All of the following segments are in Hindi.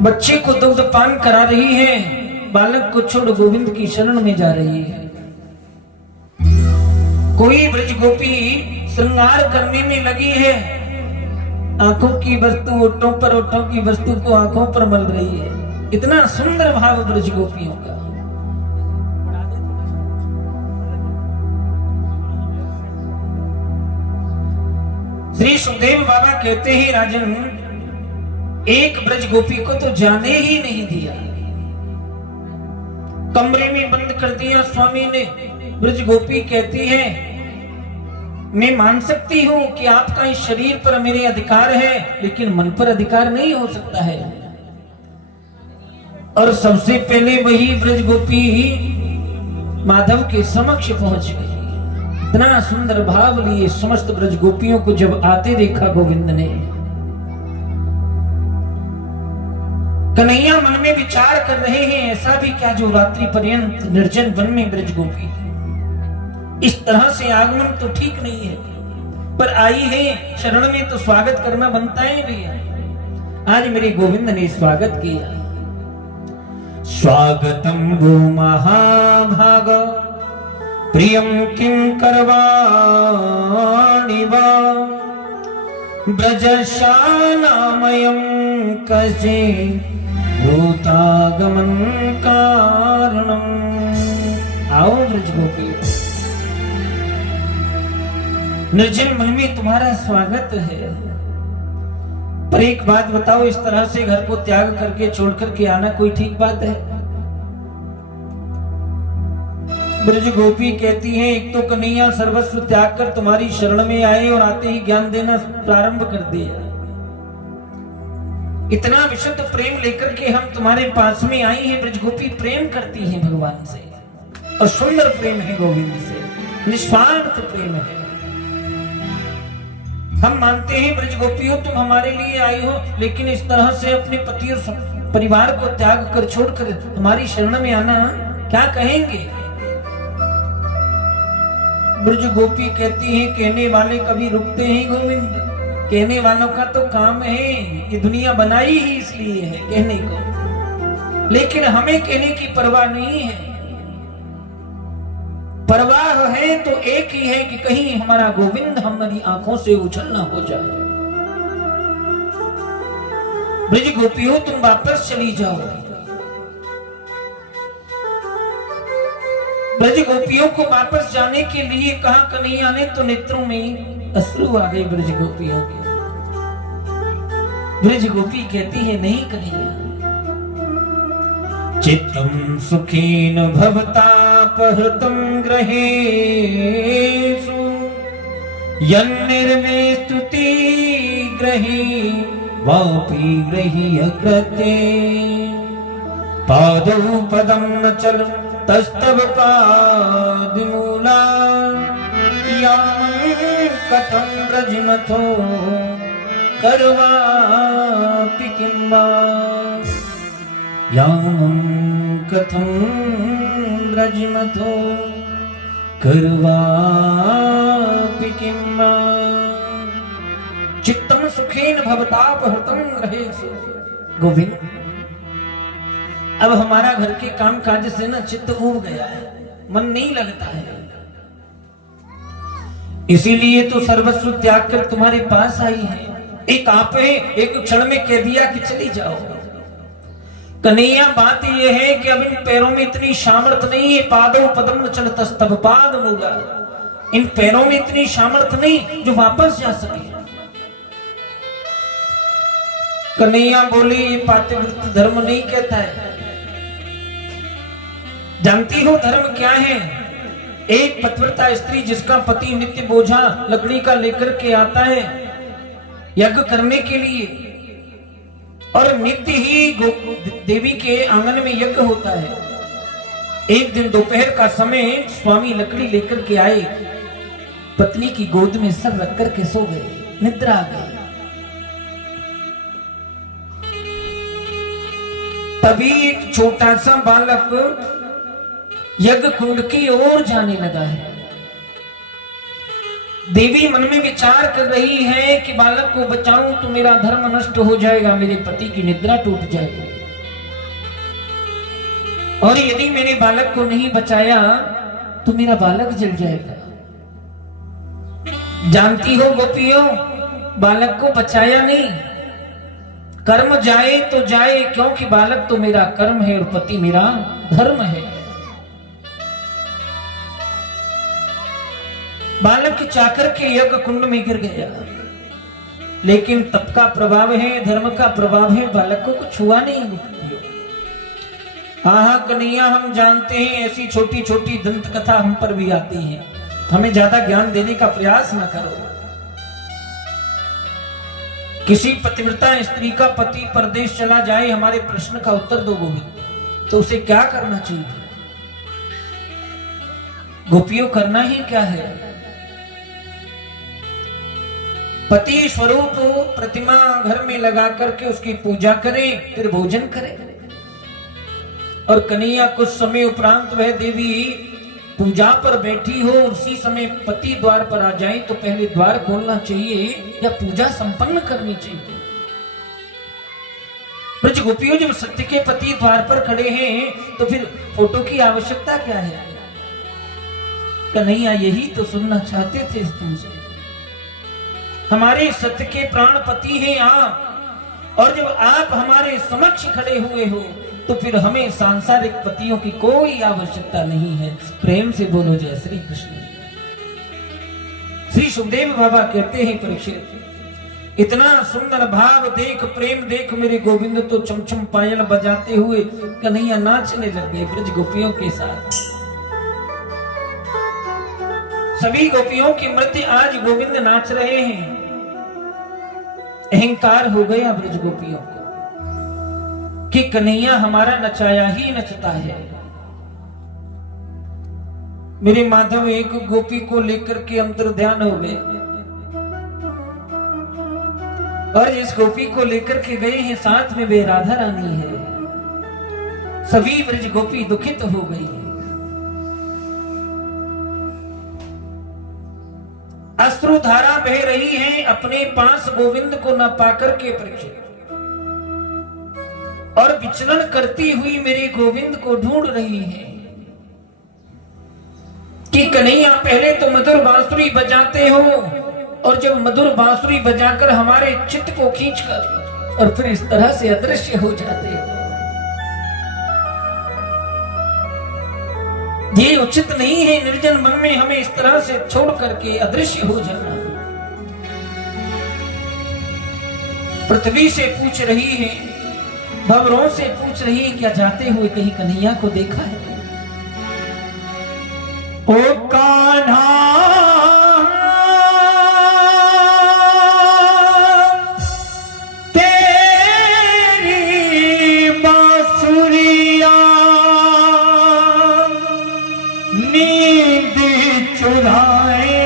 बच्चे को दुग्ध पान करा रही है, बालक को छोड़ गोविंद की शरण में जा रही है। कोई ब्रज गोपी श्रृंगार करने में लगी है, आंखों की वस्तु ओठों पर, ओठों की वस्तु को आंखों पर मल रही है। इतना सुंदर भाव ब्रज गोपियों का। श्री सुखदेव बाबा कहते हैं, राजन एक ब्रज गोपी को तो जाने ही नहीं दिया, कमरे में बंद कर दिया स्वामी ने। ब्रज गोपी कहती है, मैं मान सकती हूं कि आपका इस शरीर पर मेरे अधिकार है, लेकिन मन पर अधिकार नहीं हो सकता है। और सबसे पहले वही ब्रज गोपी माधव के समक्ष पहुंच गई। इतना सुंदर भाव लिए समस्त ब्रज गोपियों को जब आते देखा गोविंद ने, कन्हैया मन में विचार कर रहे हैं, ऐसा भी क्या जो रात्रि पर्यंत निर्जन वन में ब्रज गोपी, इस तरह से आगमन तो ठीक नहीं है, पर आई है शरण में तो स्वागत करना बनता है भैया। आज मेरे गोविंद ने स्वागत किया। स्वागतम वो महाभाग प्रियम किं करवाणि वा ब्रजशानामयं कजे भूतागमन कारणम। आओ ब्रज गोपी, निर्जन मन में तुम्हारा स्वागत है। पर एक बात बताओ, इस तरह से घर को त्याग करके छोड़ करके आना कोई ठीक बात है? ब्रज गोपी कहती हैं, एक तो कन्हैया सर्वस्व त्याग कर तुम्हारी शरण में आए और आते ही ज्ञान देना प्रारंभ कर दिया। इतना विशुद्ध प्रेम लेकर के हम तुम्हारे पास में आई हैं। ब्रज गोपी प्रेम करती हैं भगवान से, और सुंदर प्रेम है गोविंद से, निस्वार्थ प्रेम है। हम मानते हैं ब्रज गोपियों तुम हमारे लिए आई हो, लेकिन इस तरह से अपने पति और परिवार को त्याग कर छोड़कर हमारी शरण में आना क्या कहेंगे? ब्रज गोपी कहती है, कहने वाले कभी रुकते हैं गोविंद, कहने वालों का तो काम है, ये दुनिया बनाई ही इसलिए है कहने को, लेकिन हमें कहने की परवाह नहीं है। परवाह है तो एक ही है कि कहीं हमारा गोविंद हमारी आंखों से उछल ना हो जाए। ब्रज गोपियों तुम वापस चली जाओ। ब्रज गोपियों को वापस जाने के लिए कहा कन्हैया ने, तो नेत्रों में अश्रु आ गए ब्रज गोपियों के। ब्रज गोपी कहती है, नहीं कन्हैया, चित्तम सुखीन भवतापहृतं ग्रहेषु यन्निर्मे स्तुति ग्रहे वापि ग्रह्य कृते पादौ पदं न चल तस्तव पादमूला यामं कथं ब्रजमथो करवापि किं वा यामं कथं ब्रजमथो करवापि किं वा चित्तम सुखेन भवतापहृतं ग्रहेषु। गोविंद, अब हमारा घर के काम काज से ना चित्त ऊब गया है, मन नहीं लगता है, इसीलिए तो सर्वस्व त्याग कर तुम्हारे पास आई है। एक आप है, एक क्षण में कह दिया कि चली जाओ। कन्हैया, बात यह है कि अब इन पैरों में इतनी सामर्थ नहीं है, पादों पदम न चल तस्तव पाद मूला, इन पैरों में इतनी सामर्थ नहीं जो वापस जा सके। कन्हैया बोली, ये पातिव्रत्य धर्म नहीं कहता है। जानती हो धर्म क्या है? एक पतिव्रता स्त्री जिसका पति नित्य बोझा लकड़ी का लेकर के आता है यज्ञ करने के लिए, और नित्य ही देवी के आंगन में यज्ञ होता है। एक दिन दोपहर का समय स्वामी लकड़ी लेकर के आए, पत्नी की गोद में सर रख करके सो गए, निद्रा आ गई। तभी एक छोटा सा बालक यज्ञ कुंड की ओर जाने लगा है। देवी मन में विचार कर रही है कि बालक को बचाऊं तो मेरा धर्म नष्ट हो जाएगा, मेरे पति की निद्रा टूट जाएगी, और यदि मैंने बालक को नहीं बचाया तो मेरा बालक जल जाएगा। जानती हो गोपियों, बालक को बचाया नहीं, कर्म जाए तो जाए, क्योंकि बालक तो मेरा कर्म है और पति मेरा धर्म है। बालक चाकर के यज्ञ कुंड में गिर गया, लेकिन तप का प्रभाव है, धर्म का प्रभाव है, बालक को कुछ हुआ नहीं। हाँ कन्हैया, हम जानते हैं ऐसी छोटी छोटी दंत कथा हम पर भी आती है, हमें ज्यादा ज्ञान देने का प्रयास न करो। किसी पतिव्रता स्त्री का पति परदेश चला जाए, हमारे प्रश्न का उत्तर दो गोविंद, तो उसे क्या करना चाहिए? गोपियों, करना ही क्या है? पति स्वरूप प्रतिमा घर में लगा करके उसकी पूजा करें, फिर भोजन करें। और कन्हैया कुछ समय उपरांत वह देवी पूजा पर बैठी हो, उसी समय पति द्वार पर आ जाए तो पहले द्वार खोलना चाहिए या पूजा संपन्न करनी चाहिए। ब्रज गोपियों, जब सत्य के पति द्वार पर खड़े हैं तो फिर फोटो की आवश्यकता क्या है? कन्हैया यही तो सुनना चाहते थे तुमसे, हमारे सत्य के प्राण पति हैं आप, और जब आप हमारे समक्ष खड़े हुए हो तो फिर हमें सांसारिक पतियों की कोई आवश्यकता नहीं है। प्रेम से बोलो जय श्री कृष्ण। श्री सुखदेव बाबा कहते हैं, परीक्षित, इतना सुंदर भाव देख, प्रेम देख मेरे गोविंद तो चमचम पायल बजाते हुए कन्हैया नाचने लग गए ब्रज गोपियों के साथ। सभी गोपियों के मध्य आज गोविंद नाच रहे हैं। अहंकार हो गया ब्रज गोपियों को कि कन्हैया हमारा नचाया ही नचता है। मेरे माधव एक गोपी को लेकर के अंतर ध्यान हो गए, और जिस गोपी को लेकर के गए हैं साथ में वे राधा रानी है। सभी ब्रज गोपी दुखित हो गई है। अश्रुधारा बह रही है, अपने पास गोविंद को न पाकर के परीक्षित, और विचलन करती हुई मेरे गोविंद को ढूंढ रही है कि कन्हैया पहले तो मधुर बांसुरी बजाते हो, और जब मधुर बांसुरी बजाकर हमारे चित्त को खींचकर और फिर इस तरह से अदृश्य हो जाते हो, ये उचित नहीं है। निर्जन मन में हमें इस तरह से छोड़ करके अदृश्य हो जाना। पृथ्वी से पूछ रही है, भंवरों से पूछ रही है, क्या जाते हुए कहीं कन्हैया को देखा है? ओ कान्हा तेरी बांसुरिया नींद चुराए,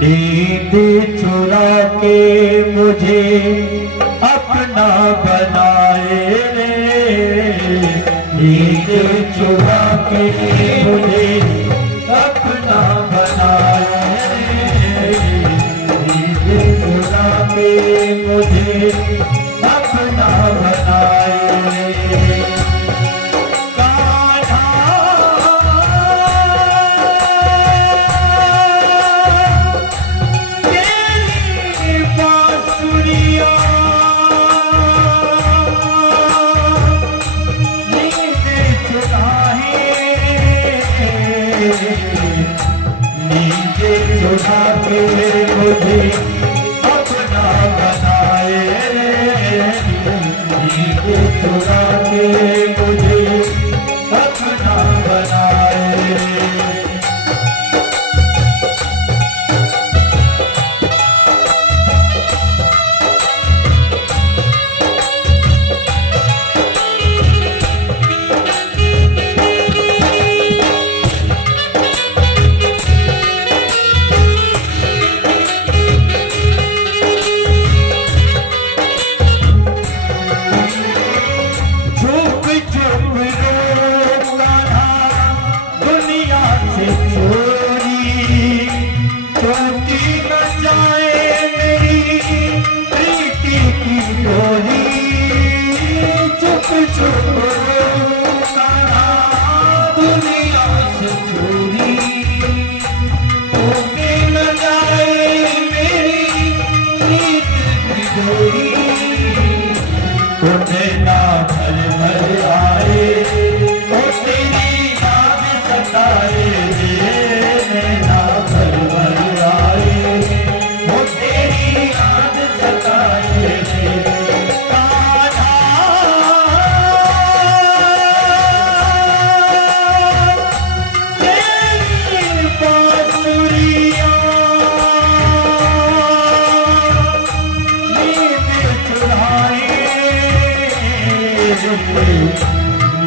नींद चुरा के मुझे अपना बनाए रे, नींद चुरा के मुझे अपना बनाए रे, नींद चुरा के मुझे अपना बनाए रे। मुझे अपना बनाए रे, चुरा के मुझे अपना बनाए रे। बांसुरी उठे ना भर भर आए, वो तेरी याद सताए ना भर भर आए, वो तेरी याद सताए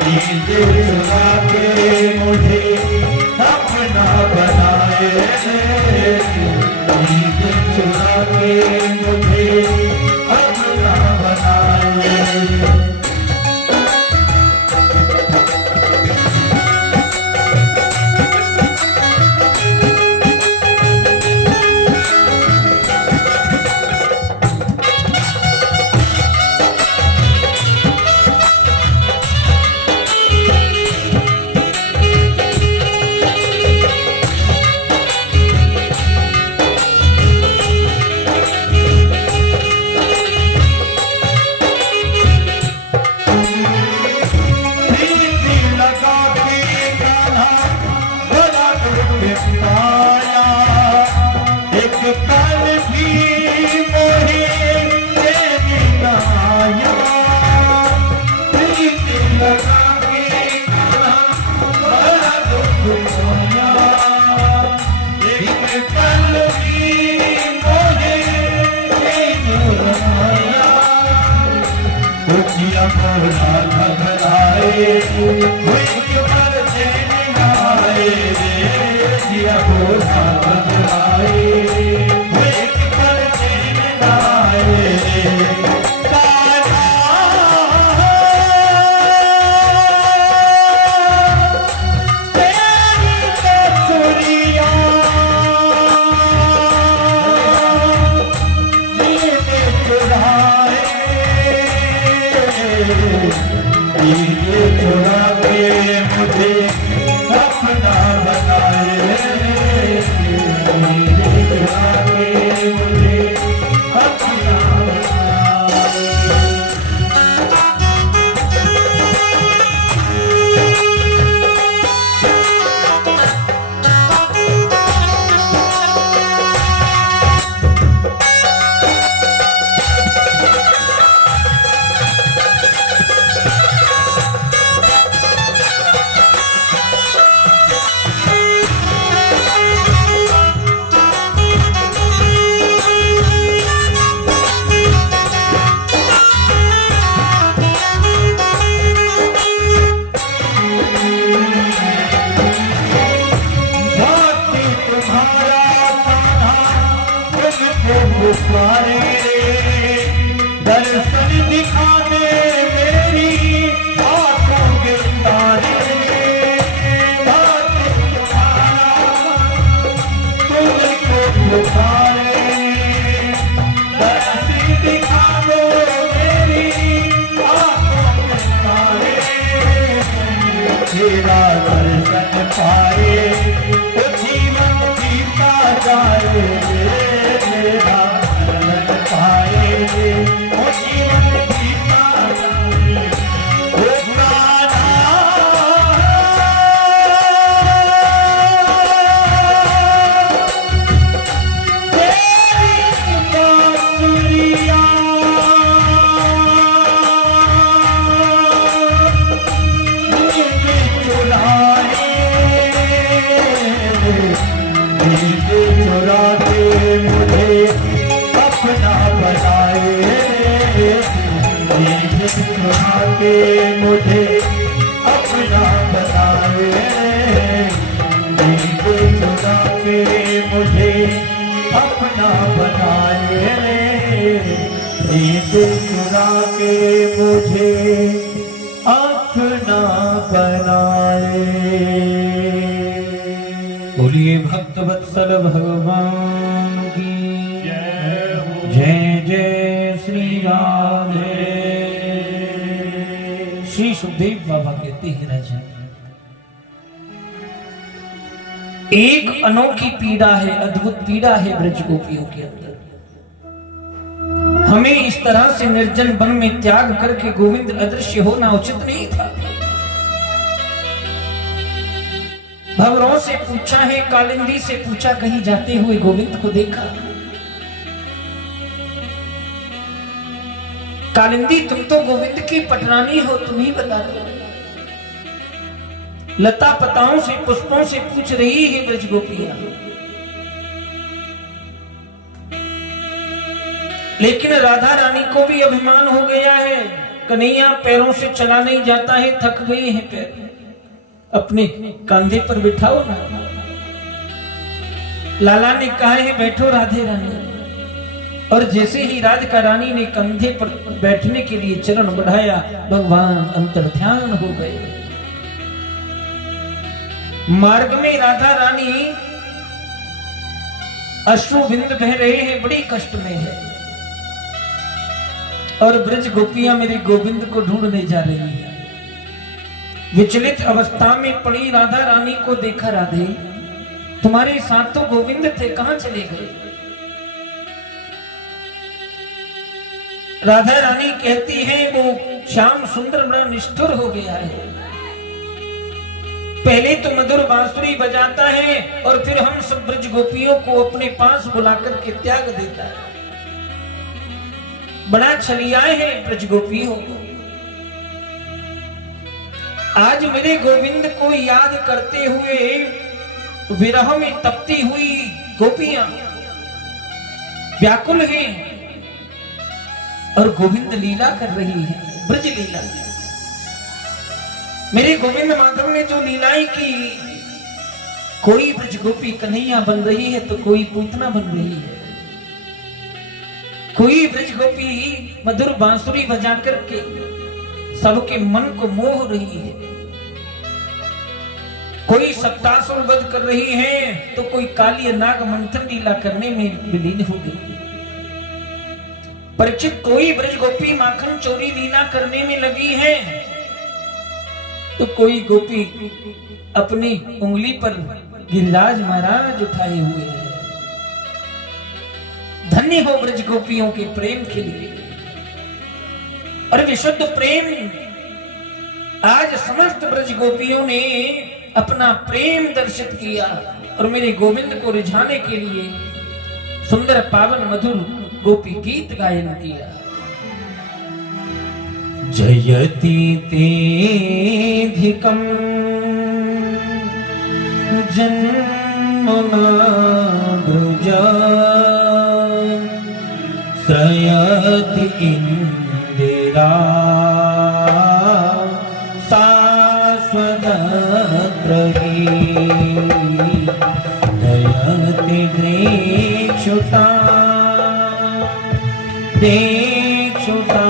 नींद चुरा के मुझे अपना बनाए, नींद चुरा के मुझे अपना बनाए। चुरा के मुझे अपना बनाए, चुरा के मुझे अपना दर्शन दिखा दे मेरी आंखों के तारे, तुझको पुकारे, दर्शन दिखा दो मेरी आंखों के तारे, तेरा दर्शन पाए तो जीवन बीता जाए, तेरा दर्शन पाए वो जीवन बीता जाए। वो गाना तेरी बांसुरियां नींद चुराए, नींद चुरा के मुझे अपना बनाए, नींद चुरा के मुझे अपना बनाए, नींद चुरा के मुझे अपना बनाए, नींद चुरा के मुझे अपना बनाए। बोलिए भक्त वत्सल भगवान की जय जय श्री राधे। श्री सुखदेव बाबा कहते हैं राजन, एक अनोखी पीड़ा है, अद्भुत पीड़ा है ब्रज गोपियों के अंदर। हमें इस तरह से निर्जन वन में त्याग करके गोविंद अदृश्य होना उचित नहीं था। भंवरों से पूछा है, कालिंदी से पूछा, कहीं जाते हुए गोविंद को देखा? कालिंदी तुम तो गोविंद की पटरानी हो, तुम ही बता दो। लता पताओं से पुष्पों से पूछ रही है ब्रज गोपियां, लेकिन राधा रानी को भी अभिमान हो गया है। कन्हैया पैरों से चला नहीं जाता है, थक गए हैं पैर, अपने कंधे पर बिठाओ ना। लाला ने कहा है बैठो राधे रानी, और जैसे ही राधिका रानी ने कंधे पर बैठने के लिए चरण बढ़ाया, भगवान अंतर्ध्यान हो गए। मार्ग में राधा रानी अश्रु बिंद बह रहे हैं, बड़ी कष्ट में है, और ब्रज गोपियां मेरे गोविंद को ढूंढने जा रही है। विचलित अवस्था में पड़ी राधा रानी को देखा, राधे तुम्हारे साथ तो गोविंद थे, कहां चले गए? राधा रानी कहती है वो श्याम सुंदर बड़ा निष्ठुर हो गया है। पहले तो मधुर बांसुरी बजाता है और फिर हम सब ब्रज गोपियों को अपने पास बुलाकर के त्याग देता है। बड़ा छलियाए है ब्रज गोपियों को। आज मेरे गोविंद को याद करते हुए विरह में तपती हुई गोपियां व्याकुल हैं, और गोविंद लीला कर रही है, ब्रज लीला। मेरे गोविंद माधव ने जो लीलाएं की, कोई ब्रज गोपी कन्हैया बन रही है तो कोई पूतना बन रही है, कोई ब्रज गोपी मधुर बांसुरी बजा करके सबके मन को मोह रही है, कोई सप्तासुर वध कर रही है तो कोई काली नाग मंथन लीला करने में विलीन हो गई। परीक्षित, कोई ब्रज गोपी माखन चोरी लीला करने में लगी है तो कोई गोपी अपनी उंगली पर गिरिराज महाराज उठाए हुए है। धन्य हो ब्रज गोपियों के प्रेम के लिए, और विशुद्ध प्रेम आज समस्त ब्रज गोपियों ने अपना प्रेम दर्शित किया, और मेरे गोविंद को रिझाने के लिए सुंदर पावन मधुर गोपी गीत गायन किया। जयति तेधिकं जन्मना ब्रजा श्रयति इंदिरा शाश्वतत्रयी जयति दृक्षुता दीक्षुता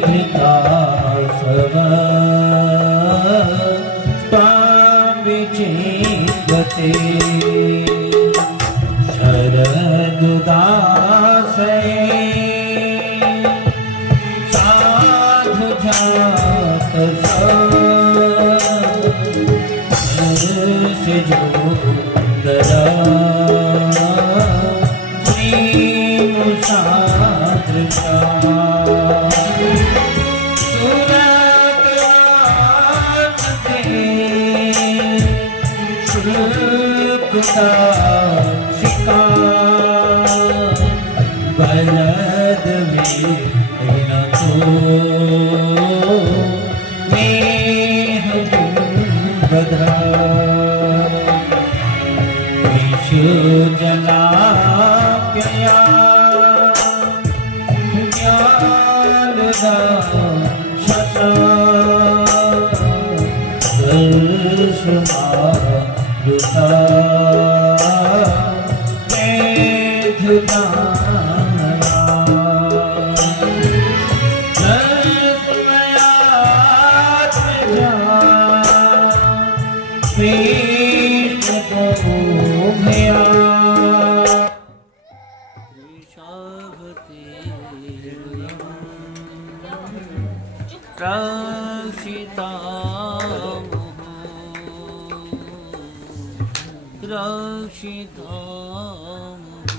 धृता सब त्वां विचिन्वते शरदुदासये साधु जात सजोदरा श्रीमुषादृशा शिका बलद में तो मेह बधा विशु जला प्या ज्ञान शशा रक्षिताम्